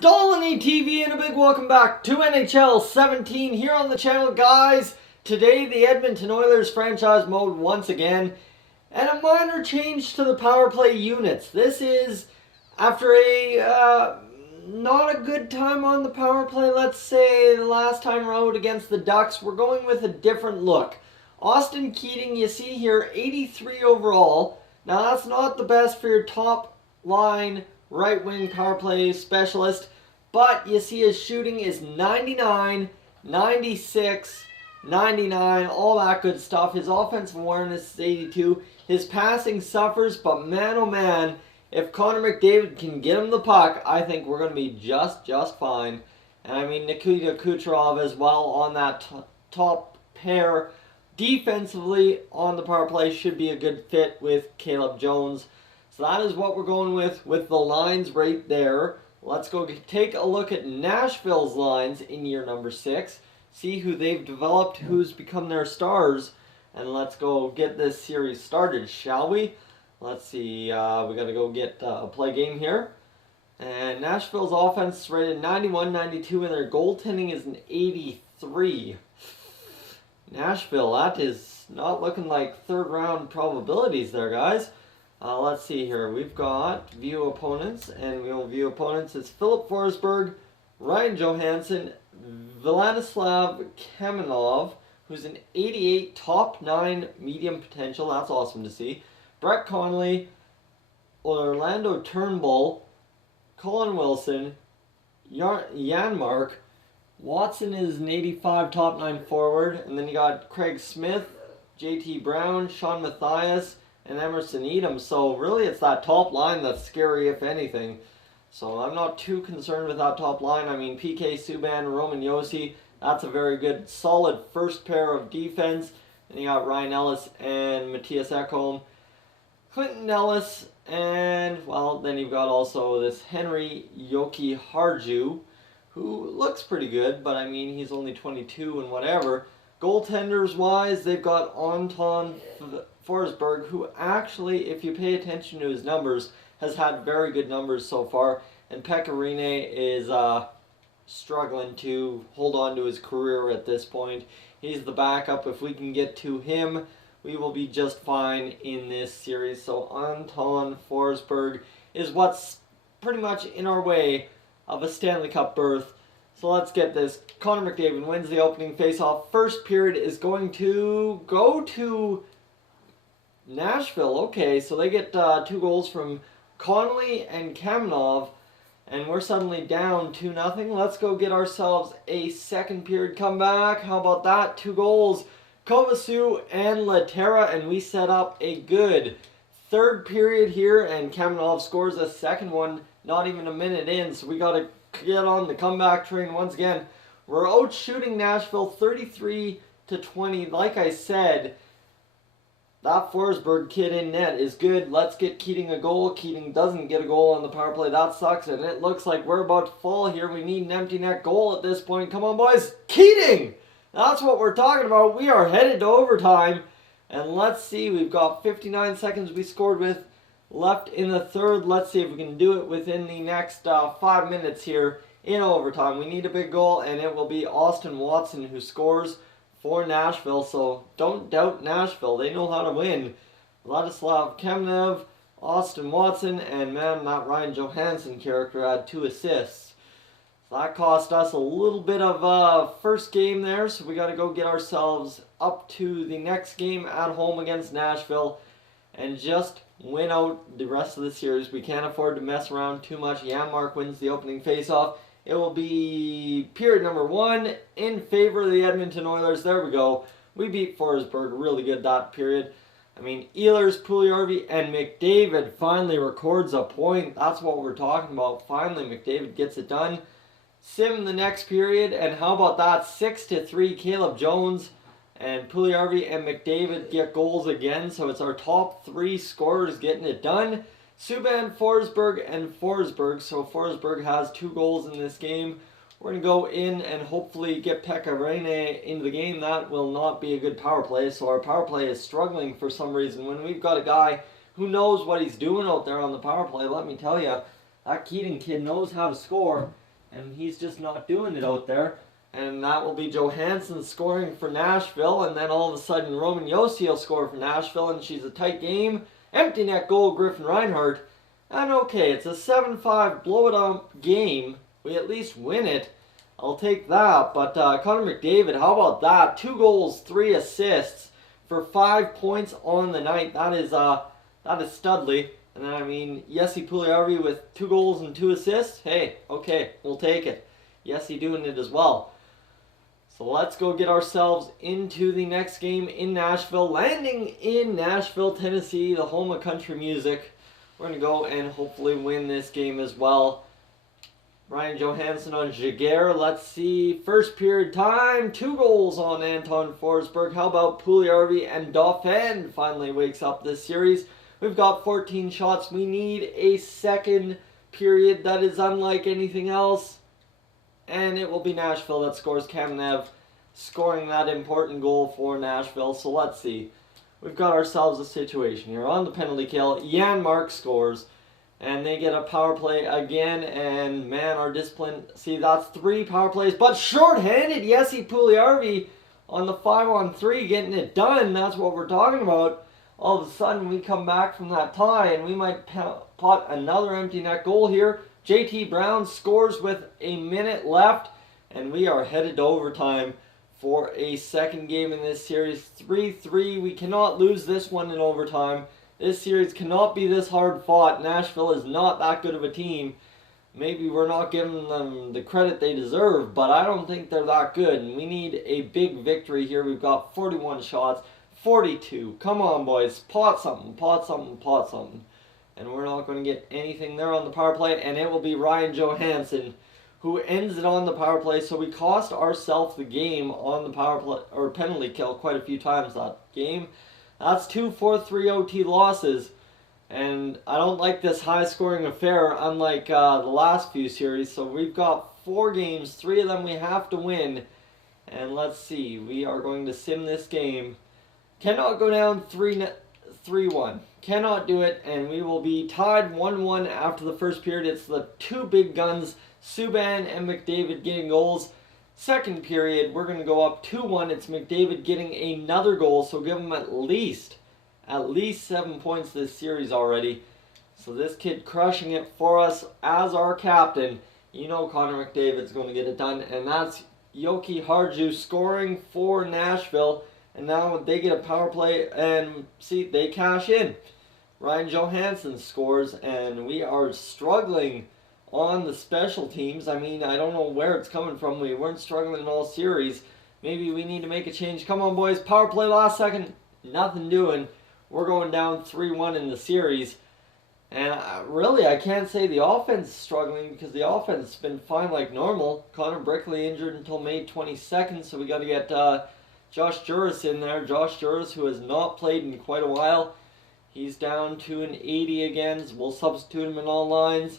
Dolynny TV and a big welcome back to NHL 17 here on the channel, guys. Today the Edmonton Oilers franchise mode once again, and a minor change to the power play units. This is after a not a good time on the power play, let's say the last time out against the Ducks. We're going with a different look. Austin Keating, you see here, 83 overall. Now that's not the best for your top line right wing power play specialist, but you see his shooting is 99, 96, 99, all that good stuff. His offensive awareness is 82. His passing suffers, but man oh man, if Connor McDavid can get him the puck, I think we're going to be just fine. And I mean Nikita Kucherov as well on that top pair. Defensively on the power play should be a good fit with Caleb Jones. So that is what we're going with the lines right there. Let's go take a look at Nashville's lines in year number 6. See who they've developed, who's become their stars. And let's go get this series started, shall we? Let's see, we got to go get a play game here. And Nashville's offense is rated 91, 92, and their goaltending is an 83. Nashville, that is not looking like third round probabilities there, guys. Let's see here. We've got view opponents, and we will view opponents. It's Philip Forsberg, Ryan Johansson, Vladislav Kamenov, who's an 88, top 9 medium potential. That's awesome to see. Brett Connolly, Orlando Turnbull, Colin Wilson, Janmark. Watson is an 85, top 9 forward. And then you got Craig Smith, JT Brown, Sean Matthias, and Emerson Edom. So really it's that top line that's scary, if anything. So I'm not too concerned with that top line. I mean, PK Subban, Roman Josi, that's a very good, solid first pair of defense. And you got Ryan Ellis and Matthias Ekholm, Clinton Ellis, and, well, then you've got also this Henry Yoki Harju, who looks pretty good, but I mean, he's only 22 and whatever. Goaltenders-wise, they've got Anton Forsberg, who actually, if you pay attention to his numbers, has had very good numbers so far. And Pekka Rinne is struggling to hold on to his career at this point. He's the backup. If we can get to him, we will be just fine in this series. So Anton Forsberg is what's pretty much in our way of a Stanley Cup berth. So let's get this. Connor McDavid wins the opening faceoff. First period is going to go to Nashville. Okay, so they get 2 goals from Connolly and Kamenov, and we're suddenly down 2-0. Let's go get ourselves a second period comeback. How about that? 2 goals. Kovacic and Laterra, and we set up a good third period here, and Kamenov scores a second one not even a minute in, so we got to get on the comeback train once again. We're out shooting Nashville 33-20. Like I said, that Forsberg kid in net is good. Let's get Keating a goal. Keating doesn't get a goal on the power play. That sucks, and it looks like we're about to fall here. We need an empty net goal at this point. Come on, boys. Keating! That's what we're talking about. We are headed to overtime. And let's see, we've got 59 seconds we scored with left in the third. Let's see if we can do it within the next 5 minutes here in overtime. We need a big goal, and it will be Austin Watson who scores for Nashville. So don't doubt Nashville. They know how to win. Vladislav Kamenev, Austin Watson, and man, that Ryan Johansson character had 2 assists. So that cost us a little bit of first game there, so we got to go get ourselves up to the next game at home against Nashville and just win out the rest of the series. We can't afford to mess around too much. Janmark wins the opening faceoff. It will be period number 1 in favor of the Edmonton Oilers. There we go. We beat Forsberg really good that period. I mean, Ehlers, Puljujarvi, and McDavid finally records a point. That's what we're talking about. Finally, McDavid gets it done. Sim the next period, and how about that? 6-3, Caleb Jones and Puljujarvi and McDavid get goals again, so it's our top 3 scorers getting it done. Subban, Forsberg, and Forsberg, so Forsberg has 2 goals in this game. We're going to go in and hopefully get Pekka Rinne into the game. That will not be a good power play, so our power play is struggling for some reason. When we've got a guy who knows what he's doing out there on the power play, let me tell you, that Keating kid knows how to score. and he's just not doing it out there. And that will be Johansson scoring for Nashville, and then all of a sudden Roman Josi will score for Nashville, and she's a tight game. Empty net goal, Griffin Reinhardt. And okay, it's a 7-5 blow-it-up game. We at least win it. I'll take that. But Connor McDavid, how about that? 2 goals, 3 assists for 5 points on the night. That is studly. And then, I mean, Jesse Puljujarvi with 2 goals and 2 assists. Hey, okay, we'll take it. Jesse doing it as well. So let's go get ourselves into the next game in Nashville. Landing in Nashville, Tennessee, the home of country music. We're going to go and hopefully win this game as well. Ryan Johansson on Jaguar. Let's see. First period time. 2 goals on Anton Forsberg. How about Puljujarvi and Dauphin finally wakes up this series? We've got 14 shots. We need a second period that is unlike anything else. And it will be Nashville that scores. Kamenev scoring that important goal for Nashville. So let's see. We've got ourselves a situation here. On the penalty kill, Janmark scores. And they get a power play again. And man, our discipline. See, that's 3 power plays. But short-handed, Jesse Puljujarvi on the 5-on-3 getting it done. That's what we're talking about. All of a sudden, we come back from that tie. And we might pot another empty net goal here. JT Brown scores with a minute left, and we are headed to overtime for a second game in this series. 3-3. We cannot lose this one in overtime. This series cannot be this hard fought. Nashville is not that good of a team. Maybe we're not giving them the credit they deserve, but I don't think they're that good, and we need a big victory here. We've got 41 shots, 42. Come on, boys. Pot something, pot something, pot something. And we're not going to get anything there on the power play. And it will be Ryan Johansson who ends it on the power play. So we cost ourselves the game on the power play or penalty kill quite a few times that game. That's 2 4-3 OT losses. And I don't like this high-scoring affair unlike the last few series. So we've got 4 games. 3 of them we have to win. And let's see. We are going to sim this game. Cannot go down 3-1. Cannot do it, and we will be tied 1-1 after the first period. It's the 2 big guns, Subban and McDavid, getting goals. Second period, we're going to go up 2-1. It's McDavid getting another goal, so give him at least 7 points this series already. So this kid crushing it for us as our captain. You know Connor McDavid's going to get it done, and that's Yoki Harju scoring for Nashville. And now they get a power play, and see, they cash in. Ryan Johansson scores, and we are struggling on the special teams. I mean, I don't know where it's coming from. We weren't struggling in all series. Maybe we need to make a change. Come on, boys. Power play last second. Nothing doing. We're going down 3-1 in the series. And really, I can't say the offense is struggling because the offense has been fine like normal. Connor Brickley injured until May 22nd, so we got to get Josh Juris in there. Josh Juris, who has not played in quite a while. He's down to an 80 again. So we'll substitute him in all lines.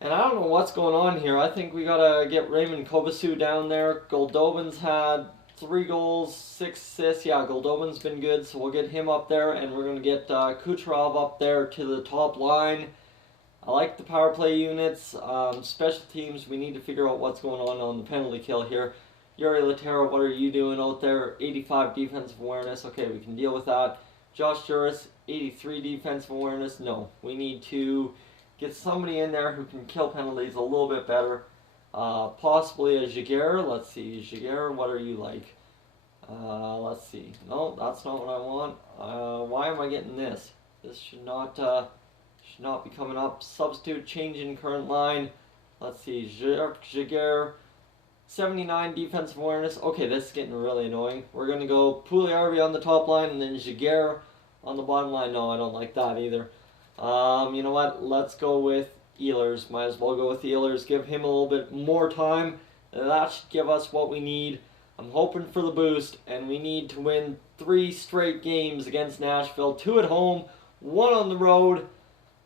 And I don't know what's going on here. I think we got to get Raymond Kobasu down there. Goldobin's had 3 goals, 6 assists. Yeah, Goldobin's been good, so we'll get him up there. And we're going to get Kucherov up there to the top line. I like the power play units. Special teams, we need to figure out what's going on the penalty kill here. Yuri Latero, what are you doing out there? 85 defensive awareness. Okay, we can deal with that. Josh Juris, 83 defensive awareness. No, we need to get somebody in there who can kill penalties a little bit better. Possibly a Jaguar. Let's see. Jaguar, what are you like? Let's see. No, that's not what I want. Why am I getting this? This should not be coming up. Substitute, change in current line. Let's see. Jaguar. 79 defensive awareness. Okay, this is getting really annoying. We're going to go Puljujarvi on the top line and then Jaguar on the bottom line. No, I don't like that either. You know what? Let's go with Ehlers. Might as well go with Ehlers. Give him a little bit more time. That should give us what we need. I'm hoping for the boost, and we need to win 3 straight games against Nashville. 2 at home, 1 on the road.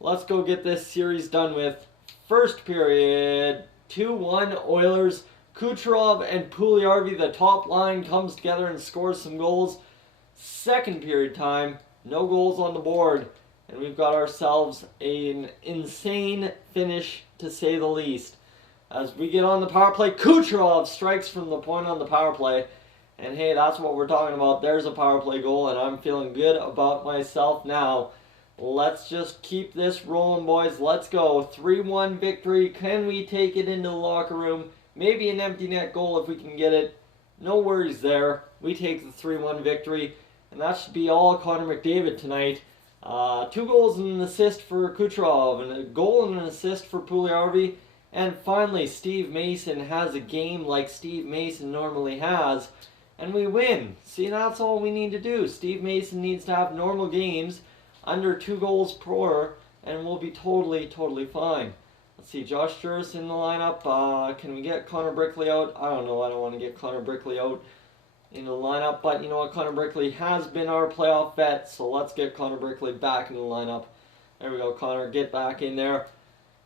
Let's go get this series done with. First period, 2-1 Oilers. Kucherov and Puljujarvi, the top line, comes together and scores some goals. Second period time, no goals on the board. And we've got ourselves an insane finish, to say the least. As we get on the power play, Kucherov strikes from the point on the power play. And hey, that's what we're talking about. There's a power play goal, and I'm feeling good about myself now. Let's just keep this rolling, boys. Let's go. 3-1 victory. Can we take it into the locker room? Maybe an empty net goal if we can get it. No worries there. We take the 3-1 victory. And that should be all Connor McDavid tonight. 2 goals and an assist for Kucherov, and a goal and an assist for Puljujarvi. And finally, Steve Mason has a game like Steve Mason normally has, and we win. See, that's all we need to do. Steve Mason needs to have normal games, under 2 goals per, and we'll be totally fine. Let's see, Josh Juris in the lineup. Can we get Connor Brickley out? I don't know. I don't want to get Connor Brickley out into the lineup, but you know what? Connor Brickley has been our playoff vet, so let's get Connor Brickley back in the lineup. There we go, Connor. Get back in there.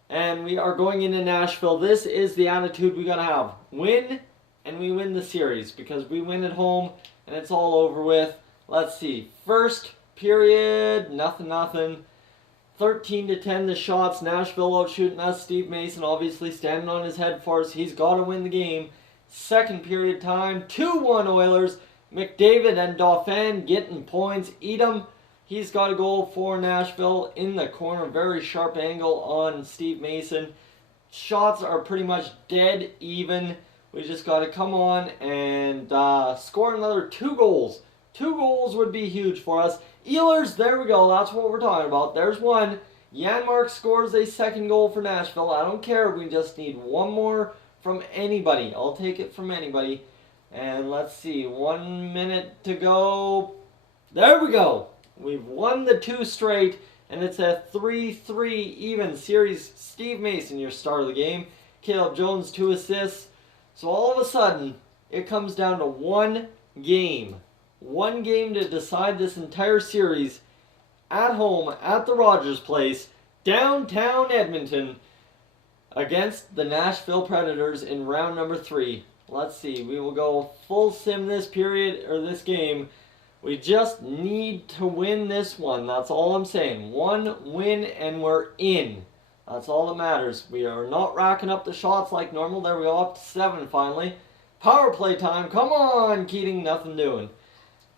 And we are going into Nashville. This is the attitude we got to have. Win, and we win the series, because we win at home, and it's all over with. Let's see. First period, nothing. 13-10 the shots. Nashville out shooting us. Steve Mason obviously standing on his head for us. He's got to win the game. Second period time, 2-1 Oilers. McDavid and Dauphin getting points. Edom, he's got a goal for Nashville in the corner. Very sharp angle on Steve Mason. Shots are pretty much dead even. We just got to come on and score another 2 goals. 2 goals would be huge for us. Oilers, there we go. That's what we're talking about. There's one. Janmark scores a second goal for Nashville. I don't care. We just need one more from anybody. I'll take it from anybody. And let's see. 1 minute to go. There we go. We've won the 2 straight. And it's a 3-3 even series. Steve Mason, your star of the game. Caleb Jones, 2 assists. So all of a sudden, it comes down to 1 game. 1 game to decide this entire series at home at the Rogers Place, downtown Edmonton, against the Nashville Predators in round number 3. Let's see, we will go full sim this period, or this game. We just need to win this one. That's all I'm saying. 1 win and we're in. That's all that matters. We are not racking up the shots like normal. There we go, up to 7 finally. Power play time. Come on, Keating, nothing doing.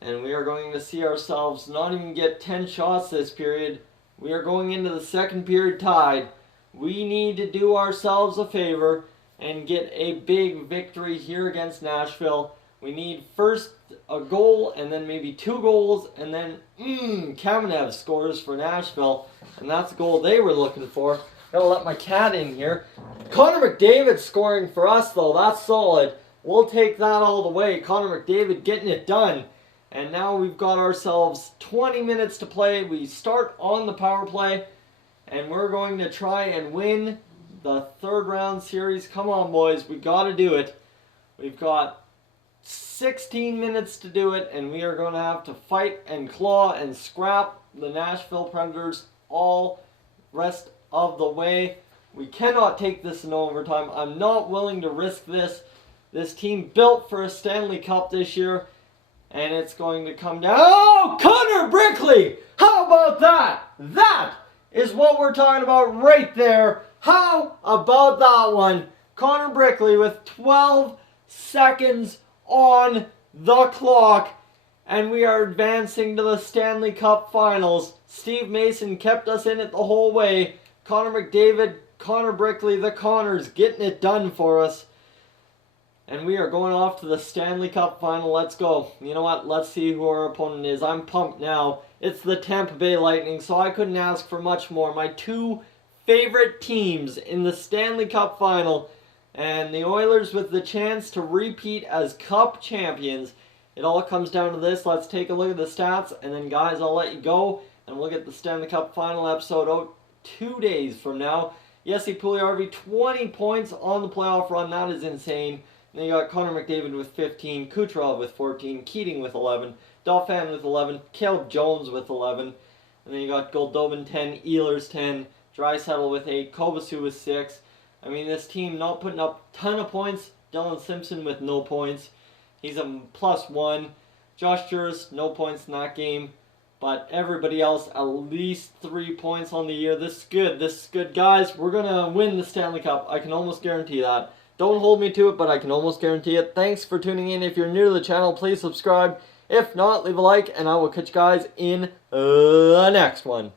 And we are going to see ourselves not even get 10 shots this period. We are going into the second period tied. We need to do ourselves a favor and get a big victory here against Nashville. We need first a goal and then maybe 2 goals, and then Kamenev scores for Nashville, and that's the goal they were looking for. Gotta let my cat in here. Connor McDavid scoring for us though. That's solid. We'll take that all the way. Connor McDavid getting it done. And now we've got ourselves 20 minutes to play. We start on the power play, and we're going to try and win the 3rd round series. Come on, boys. We got to do it. We've got 16 minutes to do it, and we are going to have to fight and claw and scrap the Nashville Predators all rest of the way. We cannot take this in overtime. I'm not willing to risk this. This team built for a Stanley Cup this year. And it's going to come down. Oh, Connor Brickley! How about that? That is what we're talking about right there. How about that one? Connor Brickley with 12 seconds on the clock. And we are advancing to the Stanley Cup Finals. Steve Mason kept us in it the whole way. Connor McDavid, Connor Brickley, the Connors getting it done for us. And we are going off to the Stanley Cup Final. Let's go. You know what? Let's see who our opponent is. I'm pumped now. It's the Tampa Bay Lightning, so I couldn't ask for much more. My 2 favorite teams in the Stanley Cup Final. And the Oilers with the chance to repeat as Cup champions. It all comes down to this. Let's take a look at the stats. And then, guys, I'll let you go. And we'll get the Stanley Cup Final episode out 2 days from now. Jesse Puljujarvi, 20 points on the playoff run. That is insane. Then you got Connor McDavid with 15, Kucherov with 14, Keating with 11, Dauphin with 11, Caleb Jones with 11. And then you got Goldobin 10, Oilers 10, Draisaitl with 8, Kobasu with 6. I mean, this team not putting up a ton of points. Dylan Simpson with no points. He's a +1. Josh Juris, no points in that game. But everybody else, at least 3 points on the year. This is good. This is good. Guys, we're going to win the Stanley Cup. I can almost guarantee that. Don't hold me to it, but I can almost guarantee it. Thanks for tuning in. If you're new to the channel, please subscribe. If not, leave a like, and I will catch you guys in the next one.